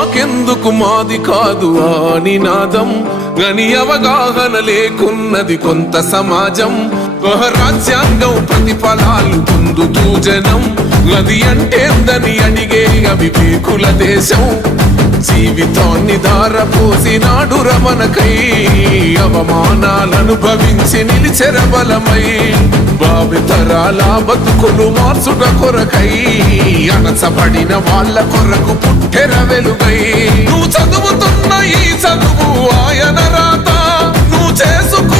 మాకెందుకు మాది కాదు ఆ నినాదం గని అవగాహన లేకున్నది కొంత సమాజం. ఒక రాజ్యాంగం ప్రతిఫలాలు పొందుతూ జనం. గది అంటేందని అడిగే అవివేకుల దేశం. జీవితాన్ని ధారపోసినాడు రమణకై అవమానాలను భవించి నిలిచెర బలమై భావితరాల బతుకులు మార్చుట కొరకై అణచబడిన వాళ్ళ కొరకు పుట్టెర వెలుగై. నువ్వు చదువుతున్న ఈ చదువు ఆయన రాత. నువ్వు చేసుకు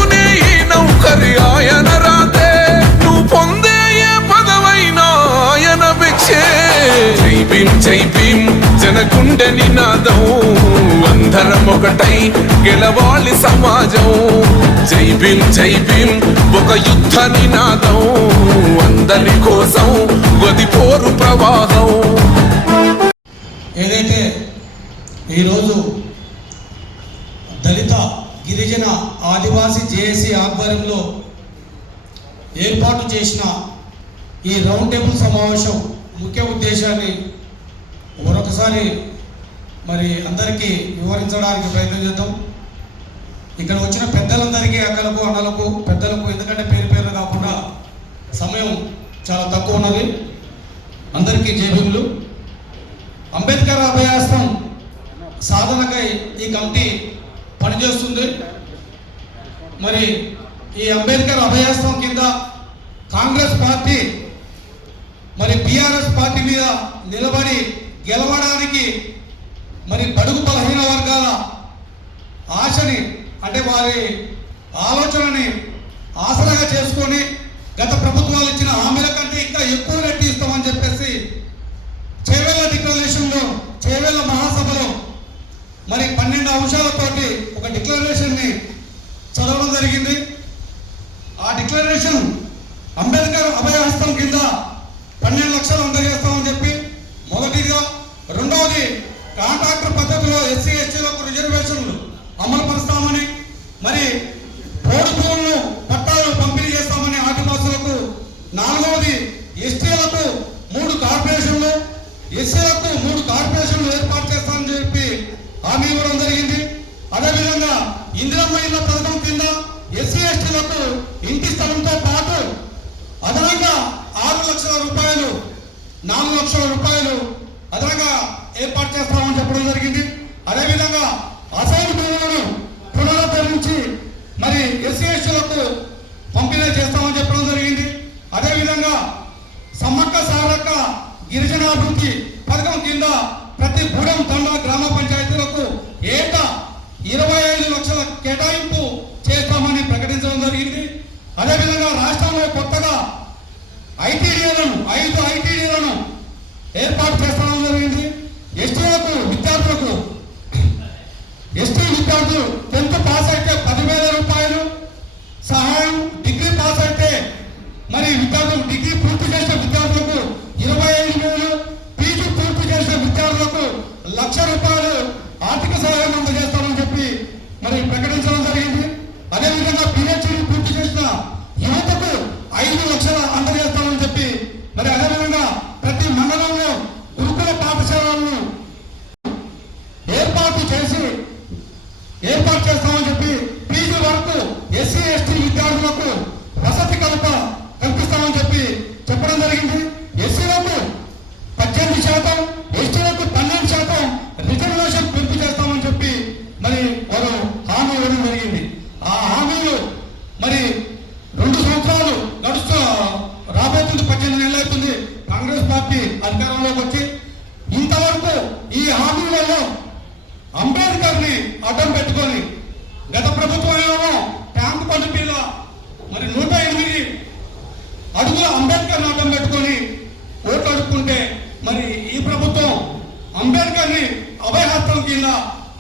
జనకుండె నినాదం. అందరం ఒకటై గెలవాలి సమాజం. జై భీం జై భీం ఒక యుద్ధ నినాదం. అందరి కోసం గదిపోరు ప్రవాహం. ఏదైతే ఈరోజు దళిత గిరిజన ఆదివాసీ జేఏసీ ఆధ్వర్యంలో ఏర్పాటు చేసిన ఈ రౌండ్ టేబుల్ సమావేశం ముఖ్య ఉద్దేశాన్ని మరొకసారి మరి అందరికీ వివరించడానికి ప్రయత్నం చేద్దాం. ఇక్కడ వచ్చిన పెద్దలందరికీ అక్కలకు అన్నలకు పెద్దలకు ఎందుకంటే పేరు పేరు కాకుండా సమయం చాలా తక్కువ ఉన్నది. అందరికీ జేబీలు అంబేద్కర్ అభయాస్తం సాధనకై ఈ కమిటీ పనిచేస్తుంది. మరి ఈ అంబేద్కర్ అభయాస్తం కింద కాంగ్రెస్ పార్టీ మరి బీఆర్ఎస్ పార్టీ మీద నిలబడి గెలవడానికి మరి బడుగు బలహీన వర్గాల ఆశని అంటే వారి ఆలోచనని ఆసరాగా చేసుకొని గత ప్రభుత్వాలు ఇచ్చిన హామీల కంటే ఇంకా ఎక్కువ రెట్టి ఇస్తామని చెప్పేసి చేవేళ్ళ డిక్లరేషన్లో చేవేళ్ళ మహాసభలో మరి పన్నెండు అంశాలతోటి ఎస్సీలకు మూడు కార్పొరేషన్లు ఏర్పాటు చేస్తామని చెప్పి హామీ ఇవ్వడం జరిగింది. అదేవిధంగా ఇందిరమ్మ ఇళ్ళ పథకం కింద ఎస్సీ ఎస్టీలకు ఇంటి స్థలంతో పాటు అదనంగా ఆరు లక్షల రూపాయలు నాలుగు లక్షల రూపాయలు అదనంగా ఏర్పాటు చేస్తామని చెప్పడం జరిగింది. అదేవిధంగా అసైన్ భూములను పునరుద్ధరించి మరి ఎస్సీ ఎస్టీలకు పంపిణీ చేస్తామని చెప్పడం జరిగింది అదేవిధంగా సమ్మక్క సారక్క గ్రామాభివృద్ధి పథకం కింద ప్రతి గూడెం తండా గ్రామ పంచాయతీలకు ఏటా ఇరవై ఐదు లక్షల కేటాయింపు చేస్తామని ప్రకటించడం జరిగింది. అదేవిధంగా అడ్డం పెట్టుకొని గత ప్రభుత్వం ఏమో ట్యాంక్ బండి మీద మరి నూట ఎనిమిది అడుగుల అంబేద్కర్ని అడ్డం పెట్టుకొని ఓట్లు అడుక్కుంటే మరి ఈ ప్రభుత్వం అంబేద్కర్ని అభయహస్తం కింద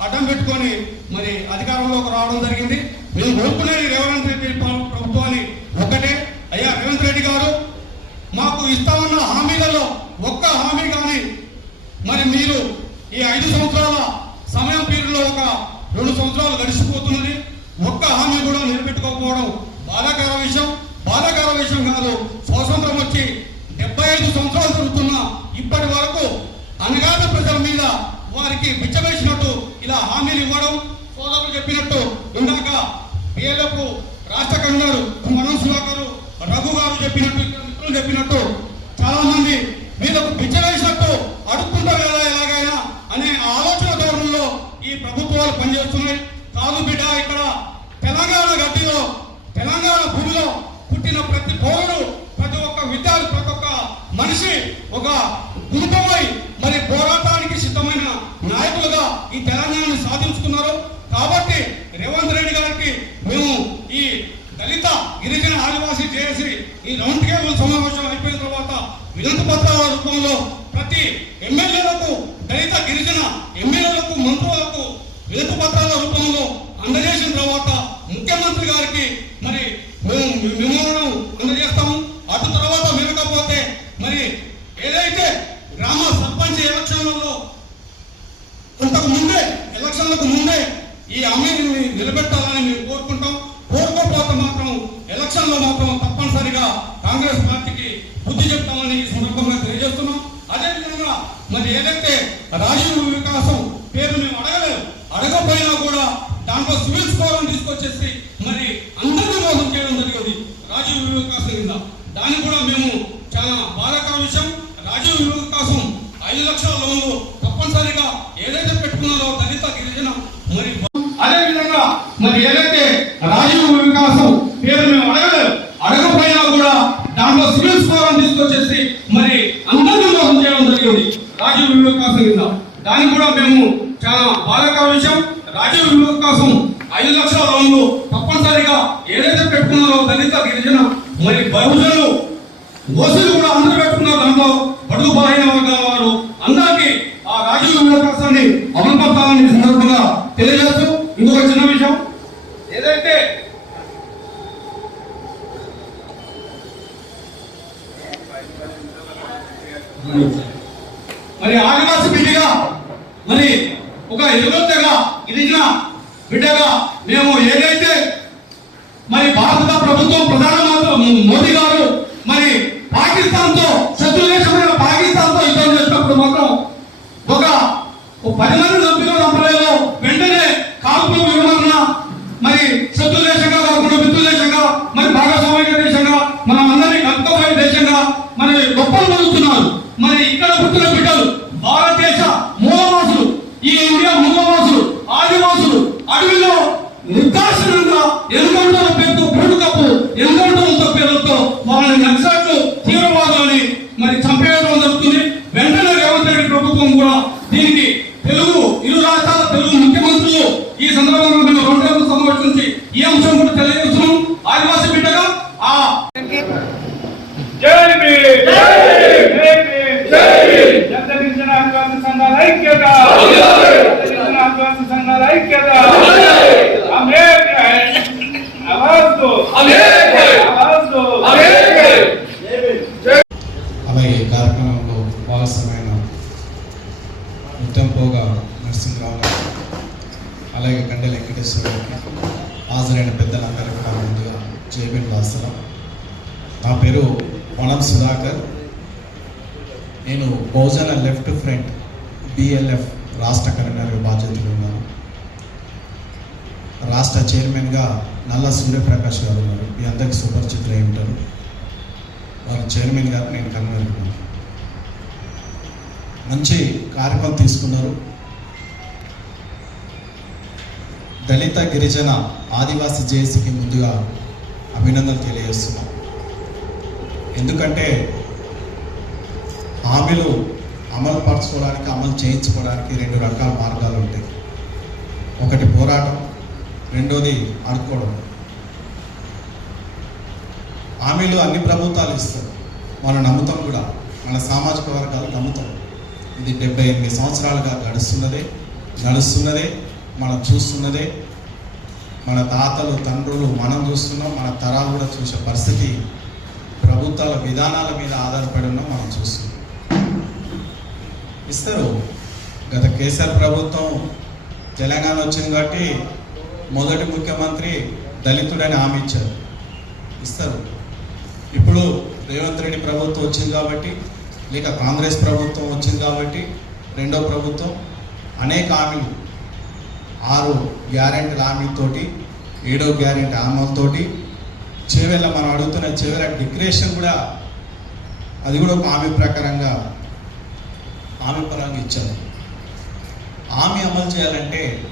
అడ్డం పెట్టుకొని మరి అధికారంలోకి రావడం జరిగింది మేము కోరుకునేది రేవంత్ రెడ్డి ప్ర- ప్రభుత్వాన్ని ఒకటే అయ్యా రేవంత్ రెడ్డి గారు మాకు ఇస్తామన్న హామీలలో ఒక్క హామీ కానీ మరి మీరు ఈ ఐదు సంవత్సరాల సమయం పీరియడ్లో ఒక రెండు సంవత్సరాలు గడిచిపోతున్నది ఒక్క హామీ కూడా నిలబెట్టుకోకపోవడం బాధాకర విషయం బాధాకర విషయం కాదు స్వాతంత్రం వచ్చి డెబ్బై ఐదు సంవత్సరాలు జరుగుతున్న ఇప్పటి వరకు అనగాన ప్రజల మీద వారికి బిచ్చవేసినట్టు ఇలా హామీలు ఇవ్వడం సోదరులు చెప్పినట్టు ఇందాక బిఎల్ఎఫ్ రాష్ట్ర కన్వీనర్ మనోజ్ సుధాకర్ రఘు గారు చెప్పినట్టు మిత్రులు చెప్పినట్టు చాలా మంది వీళ్ళకు బిచ్చవేసినట్టు అడుక్కుంటారు కదా ఎలాగైనా అనే ఆలోచన ధోరణిలో ఈ ప్రభుత్వాలు పనిచేస్తున్నాయి. కాదు బిడ్డ ఇక్కడ తెలంగాణ గడ్డిలో తెలంగాణ భూమిలో పుట్టిన ప్రతి పౌరుడు ప్రతి ఒక్క విద్యార్థి ప్రతి ఒక్క మనిషి ఒక గురుపమై మరి పోరాటానికి సిద్ధమైన నాయకులుగా ఈ తెలంగాణను సాధించుకున్నారు. కాబట్టి రేవంత్ రెడ్డి గారికి మేము ఈ దళిత గిరిజన ఆదివాసీ చేసి ఈ రౌండ్ టేబుల్ సమావేశం అయిపోయిన తర్వాత వినతి పత్రాల రూపంలో ప్రతి ఎమ్మెల్యేలకు దళిత గిరిజన ఎమ్మెల్యేలకు మంత్రులకు వినతి పత్రాల రూపంలో అందజేసిన తర్వాత ముఖ్యమంత్రి గారికి మరి మేము మెమోలను అందజేస్తాము అటు తర్వాత వినకపోతే మరి ఏదైతే గ్రామ సర్పంచ్ ఎలక్షన్లలో కొంతకు ముందే ఎలక్షన్లకు ముందే ఈ హామీని నిలబెట్టాలని మేము కోరుకుంటాం కోరుకోకపోతే మాత్రం ఎలక్షన్లో మాత్రం తప్పనిసరిగా కాంగ్రెస్ పార్టీకి బుద్ధి చెప్తామని ఈ సందర్భంగా తెలియజేస్తున్నాం అదేవిధంగా మరి ఏదైతే రాజీవ్ వికాసం పేరు మేము అడగలేదు అడగపోయినా కూడా దాంట్లో సివిల్ స్కోర్ తీసుకొచ్చేసి మరి అందరినీ మోసం చేయడం జరిగింది రాజీవ్ వికాసం కింద దాన్ని కూడా మేము చాలా బాధాకర విషయం రాజీవ్ వికాసం ఐదు లక్షల లోన్లు తప్పనిసరిగా ఏదైతే పెట్టుకున్నారో దళిత గిరిజన మరి అదే విధంగా మరి ఏదైతే రాజీవ్ వికాసం పేరు మేము అడగలేదు అడగపోయినా కూడా దాంట్లో సివిల్ స్కోర్ తీసుకొచ్చేసి మరి అందరినీ మోసం చేయడం జరిగింది రాజీవ్ వికాసం కింద దాన్ని కూడా మేము చాలా బాధాకర విషయం. రాజీవ్ కోసం ఐదు లక్షల లోన్లు తప్పనిసరిగా ఏదైతే పెట్టుకున్నారో దళిత గిరిజన మరి బహుజనులు ఓసీలు కూడా అందరూ పెట్టుకున్నారు దాంట్లో. పడుగు బలహీన వర్గాల వారు అందరికీ ఆ రాజీవ్ వికాసాన్ని అమలుపరచాలని ఈ సందర్భంగా తెలియజేస్తూ ఇంకొక చిన్న విషయం. ఏదైతే మరి ఆదివాసి బిడ్డగా మరి ఒక యువతగా గిరిజన బిడ్డగా మేము ఏదైతే మరి భారత ప్రభుత్వం ప్రధానమంత్రి మోదీ గారు మరి పాకిస్తాన్తో శత్రు దేశమైన పాకిస్తాన్తో యుద్ధం చేసినప్పుడు మాత్రం ఒక ఒక పది మంది చంపిన చంపలేదు వెంటనే కాల్పుల విరమణ మరి శత్రు దేశంగా కాకుండా మిత్రు దేశంగా మరి భాగస్వామిక దేశంగా మనం అందరినీ కలుపుకోబోయే దేశంగా మరి గొప్పలు పొందుతున్నారు మరి ఇక్కడ పుట్టిన బిడ్డలు భారతదేశ మూలవాసులు ఈ ఇండియా మూలవాసులు ఆదివాసులు అడవిలో నిర్దాక్షిణంగా ఎన్కౌంటర్ పేరుతో బూడుకప్పు ఎన్కౌంటర్లతో పేరుతో వాళ్ళని నక్సట్లు తీవ్రవాదులని మరి చంపేయడం జరుగుతుంది వెంటనే రేవంత్ రెడ్డి ప్రభుత్వం కూడా దీనికి తెలుగు ఇరు రాష్ట్రాల తెలుగు ముఖ్యమంత్రులు ఈ సందర్భంగా మేము రెండు సమావేశం నుంచి ఈ అంశం కూడా తెలియజేస్తున్నాం ఆదివాసీ బిడ్డగా ఆ జై భీమ్ జై భీమ్ జై భీమ్ జనతా గిరిజన ఆదివాసీ సంఘాల ఐక్యత గిరిజన ఆదివాసీ సంఘాల ఐక్యత అమేర్ జై ఆవాజ్ దో అమేర్ జై ఆవాజ్ దో అమేర్ జై అలాగే ఈ కార్యక్రమంలో భాగస్వామైన ముత్తంపోగా నరసింహరావు గారు అలాగే గండె వెంకటేశ్వర గారికి హాజరైన పెద్దలందరికీ కూడా ముందుగా జేబీన్ వాస్తవం నా పేరు వనం సుధాకర్. నేను బహుజన లెఫ్ట్ ఫ్రంట్ బిఎల్ఎఫ్ రాష్ట్ర కన్వీనర్ బాధ్యతలు ఉన్నాను. రాష్ట్ర చైర్మన్గా నల్ల సూర్యప్రకాష్ గారు ఉన్నారు. మీ అందరికి సుపరిచితులై ఉంటారు. వారు చైర్మన్ గారు నేను కన్వీనర్ మంచి కార్యక్రమం తీసుకున్నారు. దళిత గిరిజన ఆదివాసీ జేఏసీకి ముందుగా అభినందనలు తెలియజేస్తున్నాం. ఎందుకంటే హామీలు అమలు పరచుకోవడానికి అమలు చేయించుకోవడానికి రెండు రకాల మార్గాలు ఉంటాయి. ఒకటి పోరాటం రెండోది ఆడుకోవడం. హామీలు అన్ని ప్రభుత్వాలు ఇస్తారు మనం నమ్ముతాం కూడా. మన సామాజిక వర్గాలు నమ్ముతాం. ఇది డెబ్బై ఎనిమిది సంవత్సరాలుగా గడుస్తున్నదే నడుస్తున్నదే మనం చూస్తున్నదే మన తాతలు తండ్రులు మనం చూస్తున్నాం మన తరాలు కూడా చూసే పరిస్థితి ప్రభుత్వాల విధానాల మీద ఆధారపడి ఉన్నాం మనం చూస్తున్నాం. ఇస్తారు. గత కేసీఆర్ ప్రభుత్వం తెలంగాణ వచ్చింది కాబట్టి మొదటి ముఖ్యమంత్రి దళితుడని హామీ ఇచ్చారు. ఇస్తారు. ఇప్పుడు రేవంత్ రెడ్డి ప్రభుత్వం వచ్చింది కాబట్టి లేక కాంగ్రెస్ ప్రభుత్వం వచ్చింది కాబట్టి రెండో ప్రభుత్వం అనేక హామీలు ఆరు గ్యారెంటీల హామీతోటి ఏడో గ్యారెంటీ హామీలతోటి చివరిలో మనం అడుగుతున్న చివరి డిక్రేషన్ కూడా అది కూడా ఒక హామీ ప్రకారంగా హామీ పరంగా ఇచ్చాము హామీ అమలు చేయాలంటే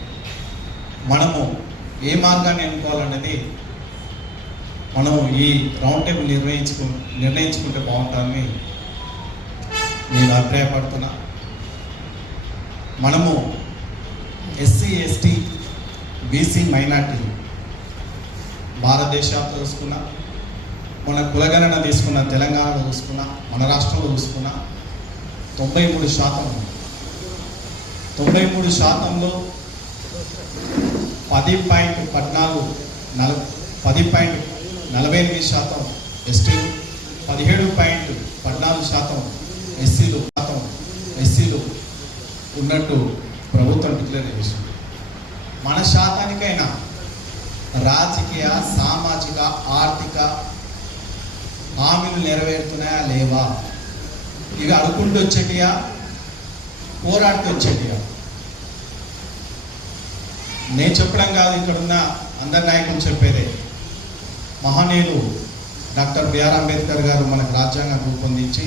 మనము ఏ మార్గాన్ని ఎన్నుకోవాలనేది మనము ఈ రౌండ్ టేబుల్ నిర్వహించుకు నిర్ణయించుకుంటే బాగుంటుందని నేను అభిప్రాయపడుతున్నా. మనము ఎస్సీ ఎస్టీ బీసీ మైనార్టీ భారతదేశంలో చూసుకున్నా మన కులగణన తీసుకున్న తెలంగాణలో చూసుకున్నా మన రాష్ట్రంలో చూసుకున్నా తొంభై మూడు శాతం. తొంభై మూడు శాతంలో పది పాయింట్ పద్నాలుగు నల పది పాయింట్ నలభై ఎనిమిది శాతం ఎస్టీలు పదిహేడు పాయింట్ పద్నాలుగు శాతం ఎస్సీలు శాతం ఎస్సీలు ఉన్నట్టు ప్రభుత్వం డిక్లేర్ చేసింది మన శాతానికైనా రాజకీయ సామాజిక ఆర్థిక హామీలు నెరవేరుతున్నాయా లేవా? ఇక అడుకుంటూ వచ్చేటియా? పోరాడుతూ వచ్చేటియా? నేను చెప్పడం కాదు ఇక్కడున్న అందరి నాయకులు చెప్పేదే. మహనీయులు డాక్టర్ బిఆర్ అంబేద్కర్ గారు మనకు రాజ్యాంగం రూపొందించి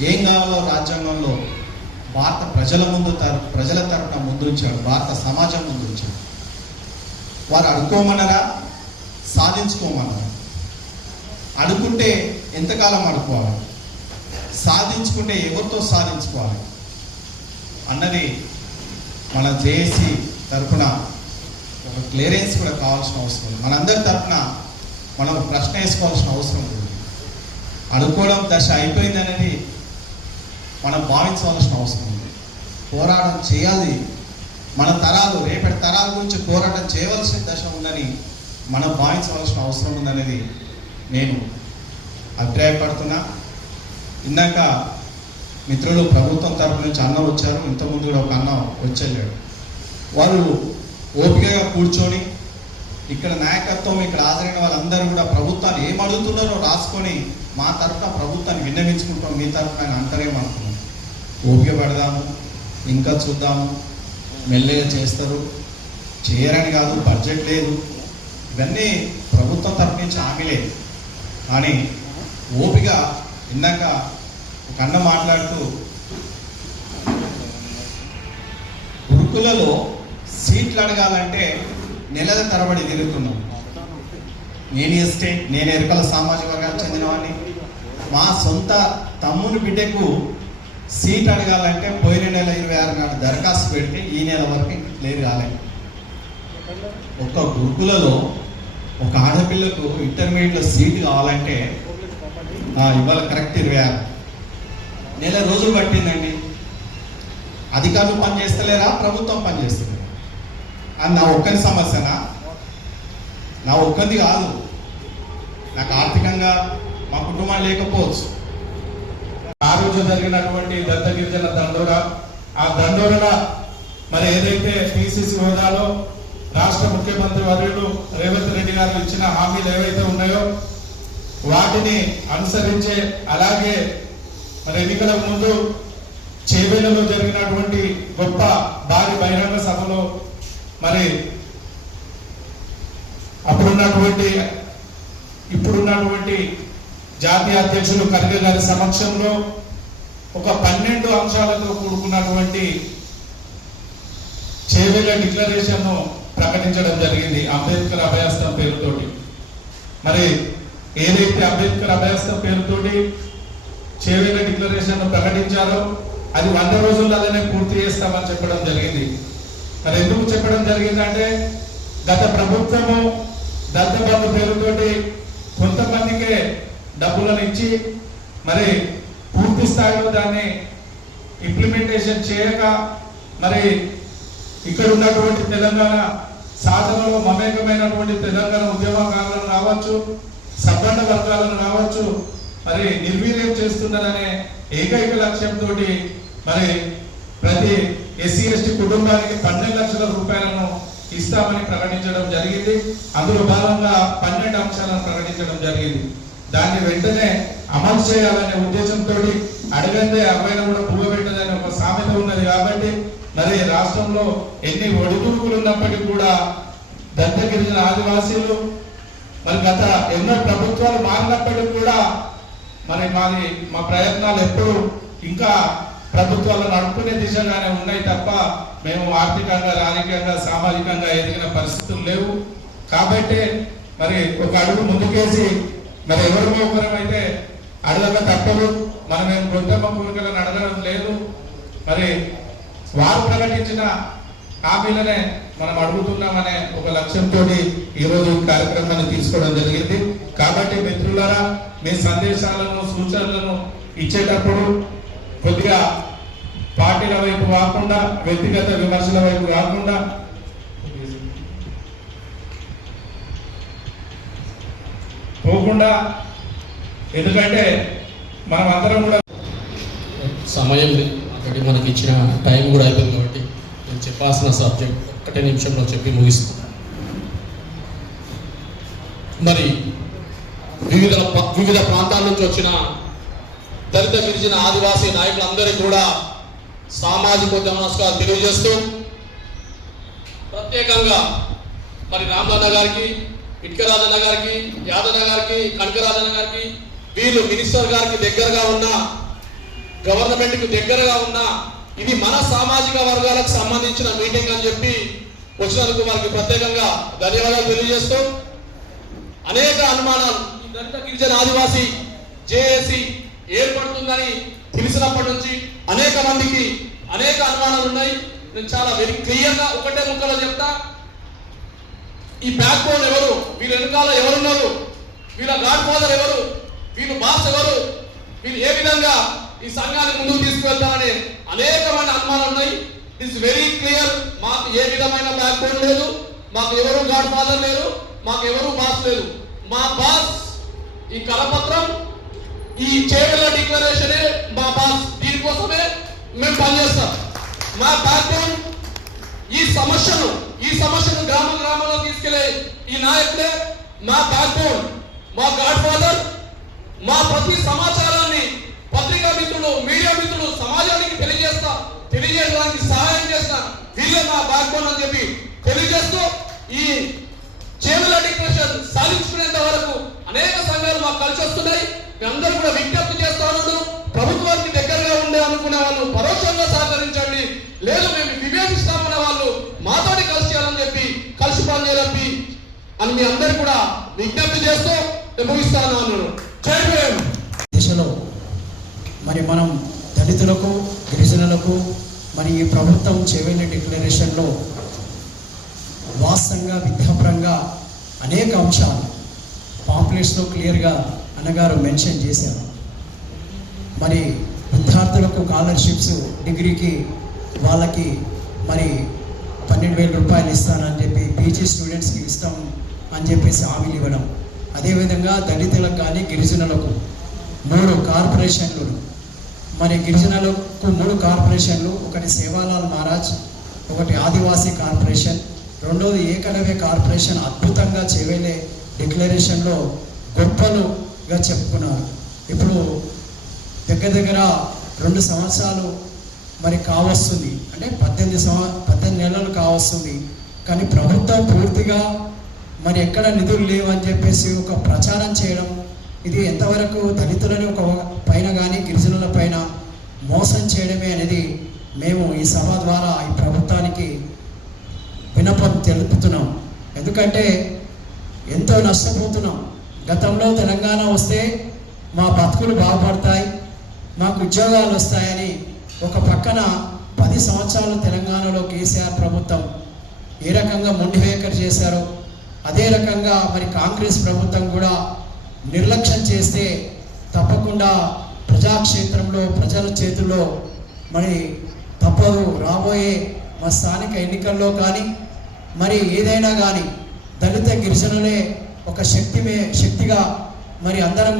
ఏం కావాలో రాజ్యాంగంలో భారత ప్రజల ముందు తర ప్రజల తరపున ముందు ఉంచాడు భారత సమాజం ముందు ఉంచాడు వారు అడుక్కోమన్నారా సాధించుకోమన్నారా అడుకుంటే ఎంతకాలం అడుకోవాలి సాధించుకుంటే ఎవరితో సాధించుకోవాలి? అన్నది మన జేఏసీ తరఫున ఒక క్లియరెన్స్ కూడా కావాల్సిన అవసరం ఉంది. మనందరి తరఫున మనం ప్రశ్న వేసుకోవాల్సిన అవసరం ఉంది. అనుకోవడం దశ అయిపోయిందనేది మనం భావించవలసిన అవసరం ఉంది. పోరాటం చేయాలి. మన తరాలు రేపటి తరాల గురించి పోరాటం చేయవలసిన దశ ఉందని మనం భావించవలసిన అవసరం ఉందనేది నేను అభిప్రాయపడుతున్నా. ఇందాక మిత్రులు ప్రభుత్వం తరపు నుంచి అన్న వచ్చారు. ఇంతకుముందు కూడా ఒక అన్న వచ్చేళ్ళాడు వారు ఓపికగా కూర్చొని ఇక్కడ నాయకత్వం ఇక్కడ హాజరైన వాళ్ళందరూ కూడా ప్రభుత్వాన్ని ఏం అడుగుతున్నారో రాసుకొని మా తరఫున ప్రభుత్వాన్ని విన్నవించుకుంటాం. మీ తరఫున అని అంటారేమనుకున్నాం ఓపిక పడదాము ఇంకా చూద్దాము. మెల్లగా చేస్తారు. చేయరని కాదు బడ్జెట్ లేదు. ఇవన్నీ ప్రభుత్వం తరఫు నుంచి హామీలే. కానీ ఓపిక ఇందాక ఒక అన్న మాట్లాడుతూ గురుకులలో సీట్లు అడగాలంటే నెలల తరబడి తిరుగుతున్నాం. నేను ఎస్టేట్ నేను ఎరకల సామాజిక వర్గానికి చెందినవాడిని. మా సొంత తమ్ముని బిడ్డకు సీట్ అడగాలంటే పోయిన నెల ఇరవై ఆరు నాడు దరఖాస్తు పెడితే ఈ నెల వరకు లేదు కాలేదు ఒక గురుకులలో ఒక ఆడపిల్లకు ఇంటర్మీడియట్లో సీట్ కావాలంటే ఇవాళ కరెక్ట్ ఇరవై ఆరు. నెల రోజులు పట్టిందండి. అధికారులు పనిచేస్తలేరా? ప్రభుత్వం పనిచేస్తుంది అది నా ఒక్కరి సమస్యనా? నా ఒక్కరిది కాదు. నాకు ఆర్థికంగా మా కుటుంబం లేకపోవచ్చు. ఆ రోజు జరిగినటువంటి దత్త గిరిజన దండోర ఆ దండోరల మరి ఏదైతే పిసిసి హోదాలో రాష్ట్ర ముఖ్యమంత్రి వర్యులు రేవంత్ రెడ్డి గారు ఇచ్చిన హామీలు ఏవైతే ఉన్నాయో వాటిని అనుసరించే అలాగే మరి ఎన్నికల ముందు చేవేలలో జరిగినటువంటి గొప్ప భారీ బహిరంగ సభలో మరి అప్పుడున్నటువంటి ఇప్పుడున్నటువంటి జాతీయ అధ్యక్షులు ఖర్గే గారి సమక్షంలో ఒక పన్నెండు అంశాలతో కూడుకున్నటువంటి చేవేళ్ళ డిక్లరేషన్ను ప్రకటించడం జరిగింది అంబేద్కర్ అభయాస్తం పేరుతోటి. మరి ఏదైతే అంబేద్కర్ అభయాస్తం పేరుతోటి చేవేళ్ళ డిక్లరేషన్ ప్రకటించారో అది వంద రోజుల్లోనే పూర్తి చేస్తామని చెప్పడం జరిగింది. మరి ఎందుకు చెప్పడం జరిగిందంటే గత ప్రభుత్వము దత్తబంధు పేరుతోటి కొంతమందికే డబ్బులను ఇచ్చి మరి పూర్తి స్థాయిలో దాన్ని ఇంప్లిమెంటేషన్ చేయక మరి ఇక్కడ ఉన్నటువంటి తెలంగాణ సాధనలో మమేకమైనటువంటి తెలంగాణ ఉద్యమకారులను రావచ్చు సబ్బండ వర్గాలను రావచ్చు మరి నిర్వీర్యం చేస్తున్నదనే ఏకైక లక్ష్యంతో మరి ప్రతి ఎస్సీ ఎస్టీ కుటుంబానికి పన్నెండు లక్షల రూపాయలను ఇస్తామని ప్రకటించడం జరిగింది. అందులో భాగంగా పన్నెండు అంశాలను ప్రకటించడం జరిగింది. దాన్ని వెంటనే అమలు చేయాలనే ఉద్దేశంతో అడగందే అబ్బాయిన కూడా పువ్వు పెట్టదనే ఒక సామెత ఉన్నది కాబట్టి మరి రాష్ట్రంలో ఎన్ని ఒడిదుడుకులు ఉన్నప్పటికీ కూడా దళిత గిరిజన ఆదివాసీలు మరి గత ఎన్నో ప్రభుత్వాలు మారినప్పటికీ కూడా మరి మాది మా ప్రయత్నాలు ఎప్పుడు ఇంకా ప్రభుత్వాలు నడుపుకునే దిశగానే ఉన్నాయి తప్ప మేము ఆర్థికంగా రాజకీయంగా సామాజికంగా ఎదిగిన పరిస్థితులు లేవు. కాబట్టి మరి ఒక అడుగు ముందుకేసి మరి ఎవరికో అయితే అడగక తప్పదు. మనం ఏం గొంతమ్మ కోరికలను అడగడం లేదు. మరి వారు ప్రకటించిన హామీలనే మనం అడుగుతున్నామనే ఒక లక్ష్యంతో ఈరోజు ఈ కార్యక్రమాన్ని తీసుకోవడం జరిగింది. కాబట్టి మిత్రులారా మీ సందేశాలను సూచనలను ఇచ్చేటప్పుడు కొద్దిగా పార్టీల వైపు కాకుండా వ్యక్తిగత విమర్శల వైపు కాకుండా పోకుండా ఎందుకంటే మనం అందరం కూడా సమయం లేదు. ఒకటి మనకి ఇచ్చిన టైం కూడా అయిపోయింది కాబట్టి నేను చెప్పాల్సిన సబ్జెక్ట్ ఒక్కటే నిమిషంలో చెప్పి ముగిస్తున్నాను మరి వివిధ వివిధ ప్రాంతాల నుంచి వచ్చిన దళిత గిరిజన ఆదివాసీ నాయకులందరికీ కూడా సామాజిక నమస్కారం తెలియజేస్తూ ప్రత్యేకంగా మరి రామలన్న గారికి ఇటుకరాజన్న గారికి యాదన్న గారికి కనకరాజన్న గారికి వీళ్ళు మినిస్టర్ గారికి దగ్గరగా ఉన్న గవర్నమెంట్కి దగ్గరగా ఉన్న ఇది మన సామాజిక వర్గాలకు సంబంధించిన మీటింగ్ అని చెప్పి వచ్చినందుకు వారికి ప్రత్యేకంగా ధన్యవాదాలు తెలియజేస్తూ అనేక అనుమానాలు. ఈ దళిత గిరిజన ఆదివాసీ జేఏసీ ఏర్పడుతుందని తెలిసినప్పటి నుంచి అనేక మందికి అనేక అనుమానాలు ఉన్నాయి. నేను చాలా వెరీ క్లియర్గా ఒకటే ముక్కలో చెప్తా ఈ బ్యాక్ బోన్ ఎవరు? వీళ్ళ వెనకాల ఎవరున్నారు? వీళ్ళ గాడ్ ఫాదర్ ఎవరు? వీళ్ళు బాస్ ఎవరు? వీళ్ళు ఏ విధంగా ఈ సంఘాన్ని ముందుకు తీసుకువెళ్తారనే అనేకమైన అనుమానాలు ఉన్నాయి. ఇట్స్ వెరీ క్లియర్ మాకు ఏ విధమైన బ్యాక్ బోన్ లేదు. మాకు ఎవరు గాడ్ ఫాదర్ లేరు. మాకు ఎవరు బాస్ లేదు మా బాస్ ఈ కలపత్రం ఈ చేవెళ్ళ డిక్లరేషనే మా బాస్ దీనికోసమే మేము పనిచేస్తాం. మా బ్యాక్ బోన్ ఈ సమస్యను ఈ నాయకుడే మా బ్యాక్ బోన్ మా గాడ్ ఫాదర్ మా ప్రతి సమాచారాన్ని పత్రికా మిత్రులు మీడియా మిత్రులు సమాజానికి తెలియజేస్తా తెలియజేయడానికి సహాయం చేస్తా వీళ్ళే మా బ్యాక్ బోన్ అని చెప్పి తెలియజేస్తూ ఈ చేతుల డిక్లరేషన్ సాధించుకునేంత వరకు అనేక సంఘాలు మాకు కలిసి వస్తున్నాయి. అందరూ కూడా విజ్ఞప్తి చేస్తా ఉన్నాడు ప్రభుత్వానికి దగ్గరగా ఉండే అనుకునే వాళ్ళు పరోక్షంగా సహకరించండి. లేదు మేము వివేచిస్తామనే వాళ్ళు మాతోటి కలిసి చేయాలని చెప్పి అని మీ అందరు కూడా విజ్ఞప్తి చేస్తూ ముగిస్తాను దిశలో మరి మనం దళితులకు గిరిజనులకు మరి ఈ ప్రభుత్వం చెవిని డిక్లరేషన్లో వాస్తవంగా విద్యాపరంగా అనేక అంశాలు పాంప్లెట్స్లో క్లియర్గా అన్నగారు మెన్షన్ చేశారు. మరి విద్యార్థులకు స్కాలర్షిప్స్ డిగ్రీకి వాళ్ళకి మరి పన్నెండు వేల రూపాయలు ఇస్తానని చెప్పి పీజీ స్టూడెంట్స్కి ఇస్తాం అని చెప్పేసి హామీలు ఇవ్వడం. అదేవిధంగా దళితులకు కానీ గిరిజనులకు మూడు కార్పొరేషన్లు మరి గిరిజనులకు మూడు కార్పొరేషన్లు ఒకటి సేవాలాల్ మహారాజ్ ఒకటి ఆదివాసీ కార్పొరేషన్ రెండోది ఏకలవ్య కార్పొరేషన్ అద్భుతంగా చేవేలే డిక్లరేషన్లో గొప్పలుగా చెప్పుకున్నారు. ఇప్పుడు దగ్గర దగ్గర రెండు సంవత్సరాలు మరి కావస్తుంది. అంటే పద్దెనిమిది సంవ పద్దెనిమిది నెలలు కావస్తుంది. కానీ ప్రభుత్వం పూర్తిగా మరి ఎక్కడ నిధులు లేవు అని చెప్పేసి ఒక ప్రచారం చేయడం ఇది ఎంతవరకు దళితులని ఒక పైన కానీ గిరిజనుల పైన మోసం చేయడమే అనేది మేము ఈ సభ ద్వారా ఈ ప్రభుత్వానికి వినపం తెలుపుతున్నాం. ఎందుకంటే ఎంతో నష్టపోతున్నాం. గతంలో తెలంగాణ వస్తే మా బతుకులు బాగుపడతాయి మాకు ఉద్యోగాలు వస్తాయని ఒక పక్కన పది సంవత్సరాలు తెలంగాణలో కేసీఆర్ ప్రభుత్వం ఏ రకంగా మొండి వైఖరి చేశారో అదే రకంగా మరి కాంగ్రెస్ ప్రభుత్వం కూడా నిర్లక్ష్యం చేస్తే తప్పకుండా ప్రజాక్షేత్రంలో ప్రజల చేతుల్లో మరి తప్పదు. రాబోయే మా స్థానిక ఎన్నికల్లో కానీ మరి ఏదైనా కానీ దళిత గిరిజనులే ఒక శక్తి మే శక్తిగా మరి అందరం